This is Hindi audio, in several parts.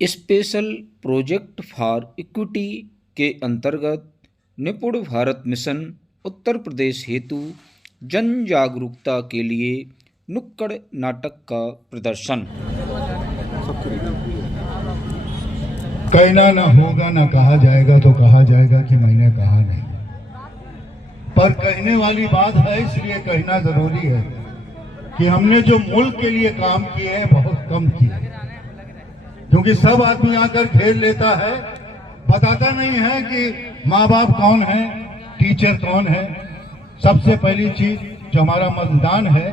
स्पेशल प्रोजेक्ट फॉर इक्विटी के अंतर्गत निपुण भारत मिशन उत्तर प्रदेश हेतु जन जागरूकता के लिए नुक्कड़ नाटक का प्रदर्शन। कहना ना होगा ना कहा जाएगा तो कहा जाएगा कि मैंने कहा नहीं, पर कहने वाली बात है इसलिए कहना जरूरी है कि हमने जो मुल्क के लिए काम किए हैं बहुत कम किए, क्योंकि सब आदमी आकर खेल लेता है, बताता नहीं है कि माँ बाप कौन है, टीचर कौन है। सबसे पहली चीज जो हमारा मतदान है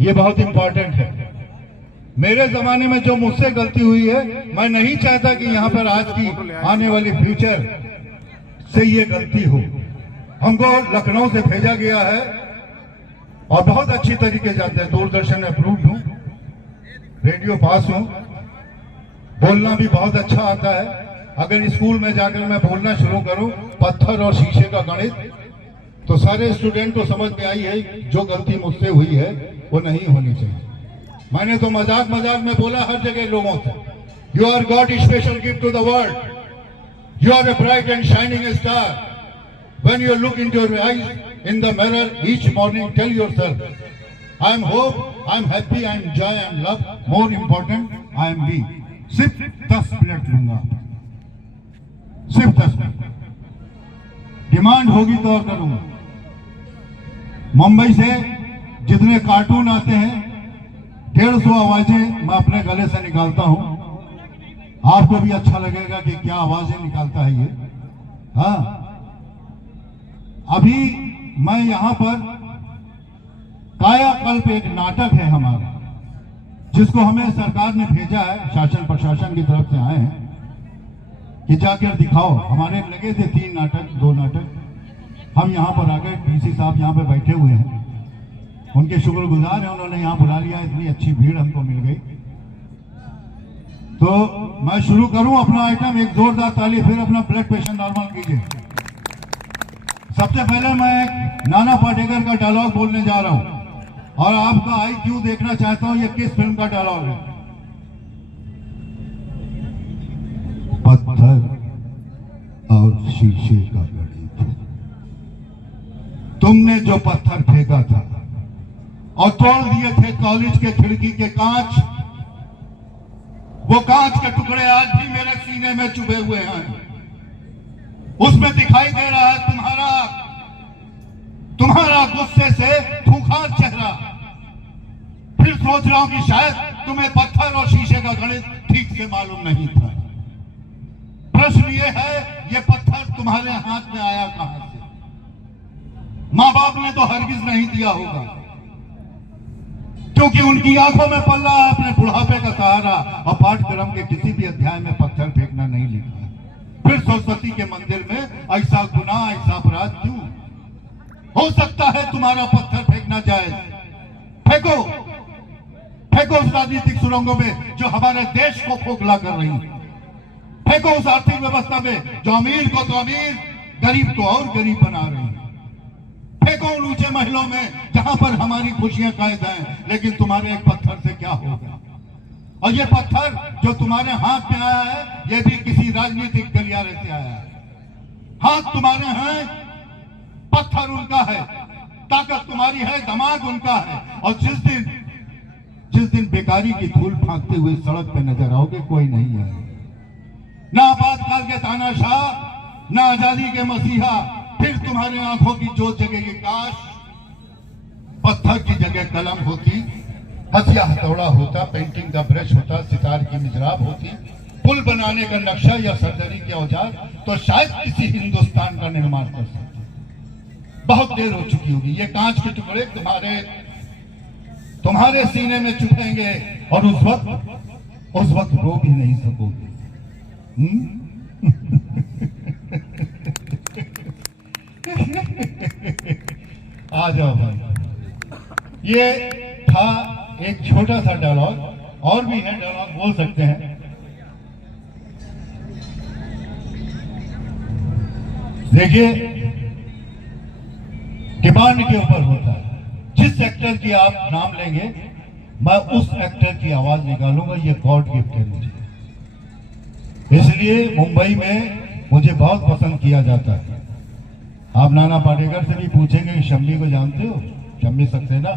ये बहुत इंपॉर्टेंट है। मेरे जमाने में जो मुझसे गलती हुई है, मैं नहीं चाहता कि यहाँ पर आज की आने वाली फ्यूचर से ये गलती हो। हमको लखनऊ से भेजा गया है और बहुत अच्छी तरीके जाते हैं, दूरदर्शन में अप्रूव्ड हूँ, रेडियो पास हूँ, बोलना भी बहुत अच्छा आता है। अगर स्कूल में जाकर मैं बोलना शुरू करूं पत्थर और शीशे का गणित, तो सारे स्टूडेंट को समझ में आई है जो गलती मुझसे हुई है वो नहीं होनी चाहिए। मैंने तो मजाक मजाक में बोला हर जगह लोगों से, you are God special gift to the world, you are a bright and shining star. When you look into your eyes in the mirror each morning, tell yourself, I am hope, I am happy, I am joy, I am love, more important I am be. सिर्फ 10 मिनट लूंगा, सिर्फ 10 मिनट, डिमांड होगी तो और करूंगा। मुंबई से जितने कार्टून आते हैं 150 आवाजें मैं अपने गले से निकालता हूं। आपको भी अच्छा लगेगा कि क्या आवाजें निकालता है ये। हाँ, अभी मैं यहां पर कायाकल्प एक नाटक है हमारा, जिसको हमें सरकार ने भेजा है, शासन प्रशासन की तरफ से आए हैं कि जाकर दिखाओ। हमारे लगे थे 3 नाटक 2 नाटक, हम यहाँ पर आ गए, डीसी साहब यहाँ पे बैठे हुए हैं, उनके शुक्रगुजार हैं, उन्होंने यहाँ बुला लिया, इतनी अच्छी भीड़ हमको मिल गई। तो मैं शुरू करूं अपना आइटम, एक जोरदार ताली, फिर अपना ब्लड प्रेशर नॉर्मल कीजिए। सबसे पहले मैं नाना पाटेकर का डायलॉग बोलने जा रहा हूं और आपका IQ देखना चाहता हूं, ये किस फिल्म का डायलॉग है। पत्थर और शीशे का गणित, तुमने जो पत्थर फेंका था और तोड़ दिए थे कॉलेज के खिड़की के कांच, वो कांच के टुकड़े आज भी मेरे सीने में चुभे हुए हैं। उसमें दिखाई दे रहा है तुम्हारा गुस्से से खूंखार चेहरा। फिर सोच रहा हूं कि शायद तुम्हें पत्थर और शीशे का गणित ठीक से मालूम नहीं था। प्रश्न ये है, ये पत्थर तुम्हारे हाथ में आया कहां से? मां बाप ने तो हरगिज नहीं दिया होगा, क्योंकि उनकी आंखों में पल्ला है अपने बुढ़ापे का सहारा, और पाठ्यक्रम के किसी भी अध्याय में पत्थर फेंकना नहीं लिखा है। फिर सरस्वती के मंदिर में ऐसा गुनाह, ऐसा अपराध क्यों? हो सकता है तुम्हारा पत्थर फेंकना जायज, फेंको फेंको उस राजनीतिक सुरंगों में जो हमारे देश को खोखला कर रही है। फेंको उस आर्थिक व्यवस्था में जो अमीर को तो अमीर, गरीब को और गरीब बना रही है। फेंको उन ऊंचे महलों में जहां पर हमारी खुशियां कैद हैं, लेकिन तुम्हारे एक पत्थर से क्या होगा? और ये पत्थर जो तुम्हारे हाथ में आया है, ये भी किसी राजनीतिक गलियारे से आया है। हाथ तुम्हारे हैं, पत्थर उनका है, ताकत तुम्हारी है, दिमाग उनका है। और जिस दिन बेकारी की धूल फांकते हुए सड़क पे नजर आओगे, कोई नहीं है। ना आपातकाल के तानाशाह, ना आजादी के मसीहा, फिर तुम्हारी आंखों की जोत जगेगी। काश पत्थर की जगह कलम होती, हथिया हथौड़ा होता, पेंटिंग का ब्रश होता, सितार की मिजराब होती, पुल बनाने का नक्शा या सर्जरी के औजार, तो शायद किसी हिंदुस्तान का निर्माण कर सकते। बहुत देर हो चुकी होगी, ये कांच के टुकड़े तुम्हारे सीने में चुभेंगे और उस वक्त रो भी नहीं सकोगे। आ जाओ भाई। ये था एक छोटा सा डायलॉग, और भी है, डायलॉग बोल सकते हैं। देखिए, डिमांड के ऊपर होता है। जिस एक्टर की आप नाम लेंगे, मैं उस एक्टर की आवाज निकालूंगा। ये गॉड गिफ्ट है मुझे। इसलिए मुंबई में मुझे बहुत पसंद किया जाता है। आप नाना पाटेकर से भी पूछेंगे कि शम्मी को जानते हो, शम्मी सक्सेना,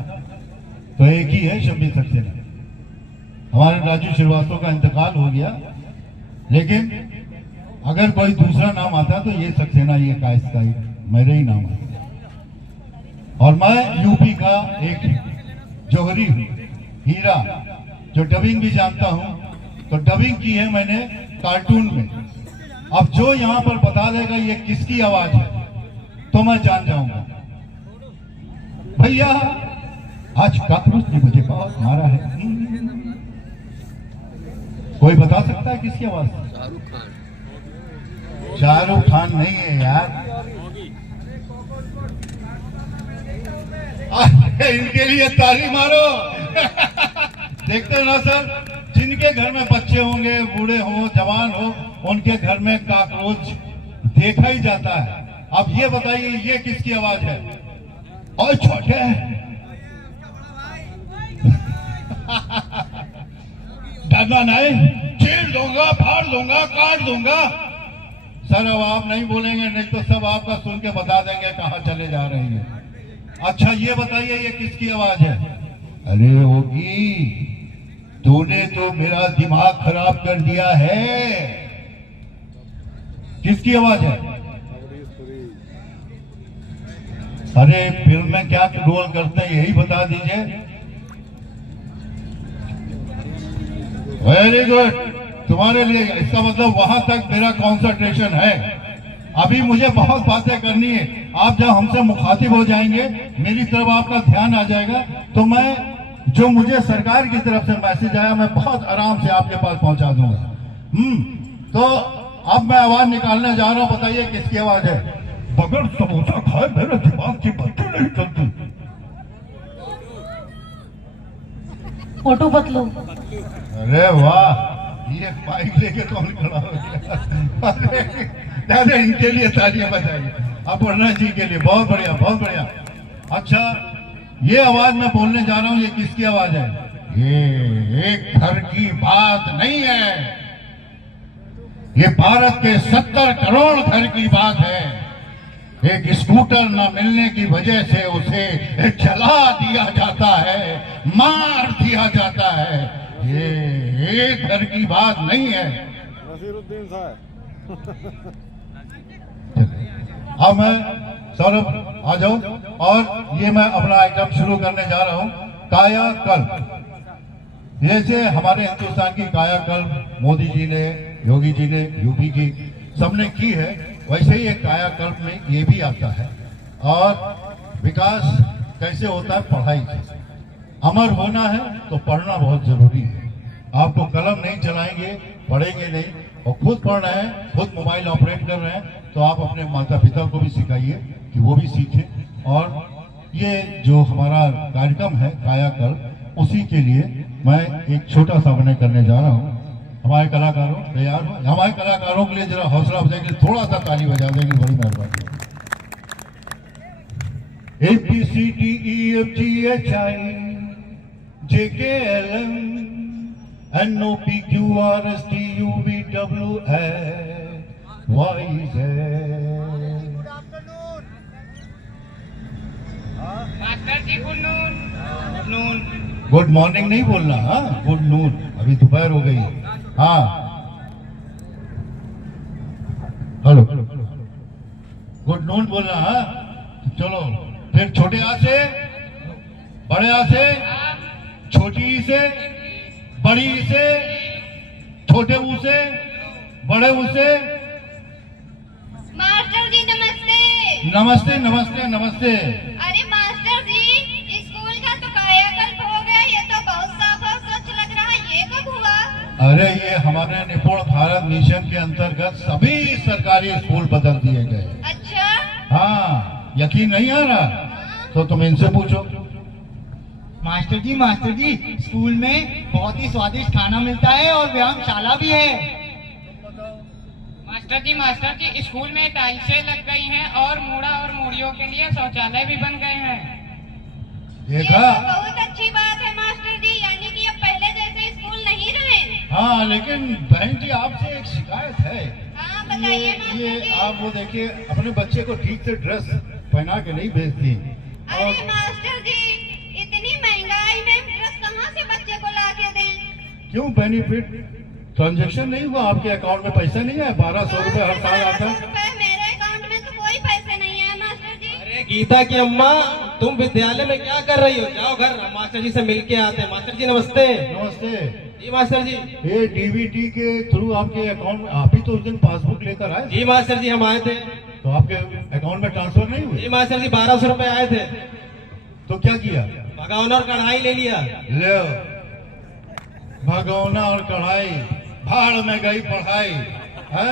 तो एक ही है शम्मी सक्सेना। हमारे राजू श्रीवास्तव का इंतकाल हो गया, लेकिन अगर कोई दूसरा नाम आता तो ये सक्सेना, ये कायस्ता, मेरे ही नाम आता। और मैं यूपी का एक जौहरी हूँ, हीरा, जो डबिंग भी जानता हूँ। तो डबिंग की है मैंने कार्टून में। अब जो यहाँ पर बता देगा ये किसकी आवाज है तो मैं जान जाऊंगा। भैया आज काकरोच ने मुझे बहुत मारा है। कोई बता सकता है किसकी आवाज? शाहरुख खान नहीं है यार। इनके लिए ताली मारो। देखते हो ना सर, जिनके घर में बच्चे होंगे, बूढ़े हो, जवान हो, उनके घर में काकरोच देखा ही जाता है। अब ये बताइए ये किसकी आवाज है? और छोटे डरना नहीं, चीर दूंगा, फाड़ दूंगा, काट दूंगा। सर अब आप नहीं बोलेंगे, नहीं तो सब आपका सुन के बता देंगे कहां चले जा रहे हैं। अच्छा ये बताइए ये किसकी आवाज है? अरे होगी, तूने तो मेरा दिमाग खराब कर दिया है। किसकी आवाज है? अरे फिल्म में क्या रोल करते हैं यही बता दीजिए। वेरी गुड, तुम्हारे लिए इसका मतलब वहां तक मेरा कंसंट्रेशन है। अभी मुझे बहुत बातें करनी है। आप जब हमसे मुखातिब हो जाएंगे, मेरी तरफ आपका ध्यान आ जाएगा, तो मैं जो मुझे सरकार की तरफ से मैसेज आया मैं बहुत आराम से आपके पास पहुंचा दूंगा। तो अब मैं आवाज निकालने जा रहा हूं, बताइए किसकी आवाज है? बगैर समोसा खाए मेरे दिमाग की बत्ती नहीं चलती। फोटो बदलो। अरे वाह, ये बाइक लेके कौन खड़ा हो गया? दादा इनके लिए तालियां बजाइए, अपर्णा जी के लिए। बहुत बढ़िया, बहुत बढ़िया। अच्छा ये आवाज मैं बोलने जा रहा हूं, ये किसकी आवाज है? ये एक घर की बात नहीं है, ये भारत के 70 करोड़ घर की बात है। एक स्कूटर न मिलने की वजह से उसे जला दिया जाता है, मार दिया जाता है। ये एक घर की बात नहीं है। नसीरुद्दीन साहब। अब मैं सौरभ आ जाओ, और ये मैं अपना आइटम शुरू करने जा रहा हूं, कायाकल्प। जैसे हमारे हिंदुस्तान की कायाकल्प मोदी जी ने, योगी जी ने, यूपी की सबने की है, वैसे ही एक कायाकल्प में ये भी आता है। और विकास कैसे होता है? पढ़ाई से। अमर होना है तो पढ़ना बहुत जरूरी है। आप तो कलम नहीं चलाएंगे, पढ़ेंगे नहीं, और खुद पढ़ रहे हैं, खुद मोबाइल ऑपरेट कर रहे हैं, तो आप अपने माता पिता को भी सिखाइए कि वो भी सीखें। और ये जो हमारा कार्यक्रम है कायाकल्प, उसी के लिए मैं एक छोटा सा अभिनय करने जा रहा हूँ। हमारे कलाकारों तैयार हो? हमारे कलाकारों के लिए जरा हौसला अफजाई के लिए थोड़ा सा ताली बजा देंगे, बड़ी मेहरबानी। ABCDEFGHI JKLM NOPQRSTUVWX YZ। Master जी गुड नून। गुड मॉर्निंग नहीं बोलना, हाँ गुड नून, अभी दोपहर हो गई। हाँ हेलो, गुड नून बोलना। हाँ चलो फिर छोटे आ से, बड़े आ से, छोटी ई से, बड़ी ई से, छोटे ऊ से, बड़े ऊ से। मास्टर जी नमस्ते। नमस्ते नमस्ते नमस्ते। अरे मास्टर जी स्कूल का तो कायाकल्प हो गया, ये तो बहुत साफ और स्वच्छ लग रहा है, ये कब हुआ? अरे ये हमारे निपुण भारत मिशन के अंतर्गत सभी सरकारी स्कूल बदल दिए गए। अच्छा। हाँ, यकीन नहीं आ रहा तो तुम इनसे पूछो। मास्टर जी स्कूल में बहुत ही स्वादिष्ट खाना मिलता है और व्यायामशाला भी है। मास्टर जी स्कूल में टाइल्सें लग गई हैं और मूड़ा और मूड़ियों के लिए शौचालय भी बन गए हैं। देखा? ये तो बहुत अच्छी बात है मास्टर जी, यानी कि अब पहले जैसे स्कूल नहीं रहे। हाँ हाँ, लेकिन बहन जी आपसे एक शिकायत है। हाँ बताइए मास्टर ये जी। आप वो देखिए अपने बच्चे को ठीक से ड्रेस पहना के नहीं भेजती। अरे मास्टर जी, इतनी महंगाई में ड्रेस कहाँ से बच्चे को ला के दें? क्यों बेनिफिट ट्रांजैक्शन नहीं हुआ? आपके अकाउंट में पैसा नहीं है? 1200 रुपए हर साल आता है। रुपए मेरे अकाउंट में तो कोई पैसे नहीं है मास्टर जी। अरे गीता की अम्मा, तुम विद्यालय में क्या कर रही हो? जाओ घर, मास्टर जी से मिल के आते हैं। मास्टर जी नमस्ते। नमस्ते। जी मास्टर जी। ये डीबीटी के थ्रू आपके अकाउंट में, आप ही तो उस दिन पासबुक लेकर आए, जी मास्टर जी हम आए थे। तो आपके अकाउंट में ट्रांसफर नहीं हुए? जी मास्टर जी 1200 रुपए आए थे। तो क्या किया? भगौना और कढ़ाई ले लिया। ले भगोना और कढ़ाई, भाड़ में गई पढ़ाई है।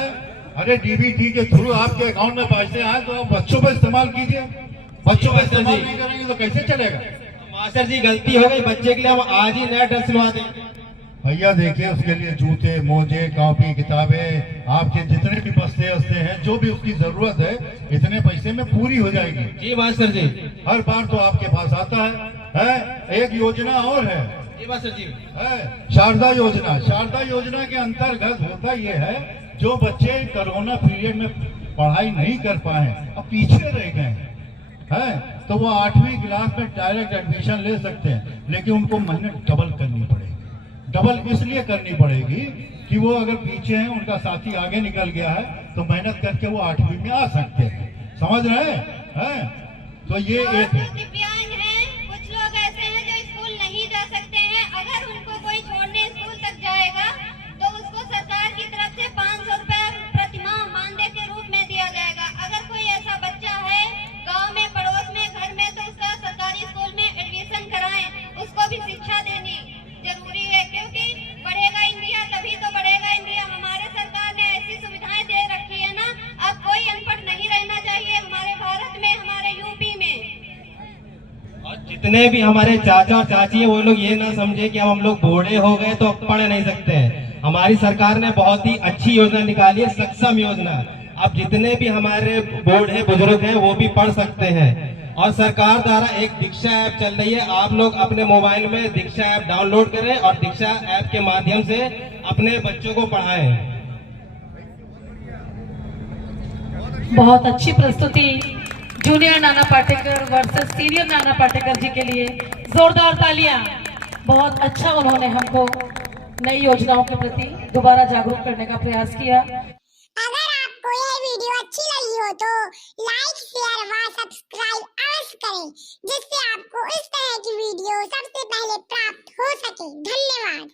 अरे डीबीटी के थ्रू आपके अकाउंट में पैसे आए तो आप बच्चों पर इस्तेमाल कीजिए। बच्चों पर इस्तेमाल नहीं करेंगे तो कैसे चलेगा? मास्टर जी गलती हो गई, बच्चे के लिए हम आज ही नया ड्रेस सिलवा दें। भैया देखिए, उसके लिए जूते, मोजे, कॉपी, किताबें, आपके जितने भी बस्ते हस्ते हैं, जो भी उसकी जरूरत है, इतने पैसे में पूरी हो जाएगी। जी मास्टर जी। हर बार तो आपके पास आता है? एक योजना और है। जी मास्टर जी। है शारदा योजना। शारदा योजना के अंतर्गत होता ये है, जो बच्चे कोरोना पीरियड में पढ़ाई नहीं कर पाए, अब पीछे रह गए हैं, तो वो 8वीं क्लास में डायरेक्ट एडमिशन ले सकते हैं, लेकिन उनको मेहनत डबल करनी पड़ेगी। डबल इसलिए करनी पड़ेगी कि वो अगर पीछे हैं, उनका साथी आगे निकल गया है, तो मेहनत करके वो 8वीं में आ सकते हैं। समझ रहे हैं? तो ये एक है। दिव्यांग हैं, कुछ लोग ऐसे हैं जो स्कूल नहीं जा सकते हैं। अगर उनको कोई छोड़ने स्कूल तक जाएगा तो उसको सरकार की तरफ से 500 रुपए प्रतिमाह मानदेय के रूप में दिया जाएगा। अगर कोई ऐसा बच्चा है गांव में, पड़ोस में, घर में, तो उसका सरकारी स्कूल में एडमिशन कराएं। उसको भी शिक्षा देनी जरूरी है, क्योंकि बढ़ेगा इंडिया तभी तो बढ़ेगा इंडिया। हमारे सरकार ने ऐसी सुविधाएं दे रखी है ना, अब कोई अनपढ़ नहीं रहना चाहिए हमारे भारत में, हमारे यूपी में। और जितने भी हमारे चाचा और चाची है, वो लोग ये ना समझे कि अब हम लोग बूढ़े हो गए तो अब पढ़ नहीं सकते हैं। हमारी सरकार ने बहुत ही अच्छी योजना निकाली है, सक्षम योजना। अब जितने भी हमारे बूढ़े बुजुर्ग हैं वो भी पढ़ सकते हैं। और सरकार द्वारा एक दीक्षा ऐप चल रही है, आप लोग अपने मोबाइल में दीक्षा ऐप डाउनलोड करें और दीक्षा ऐप के माध्यम से अपने बच्चों को पढ़ाएं। बहुत अच्छी प्रस्तुति junior Nana Patekar versus senior Nana Patekar जी के लिए जोरदार तालियां। बहुत अच्छा उन्होंने हमको नई योजनाओं के प्रति दोबारा जागरूक करने का प्रयास किया। अगर आपको ये वीडियो अच्छी लगी हो तो लाइक, शेयर व सब्सक्राइब अवश्य करें, जिससे आपको इस तरह की वीडियो सबसे पहले प्राप्त हो सके। धन्यवाद।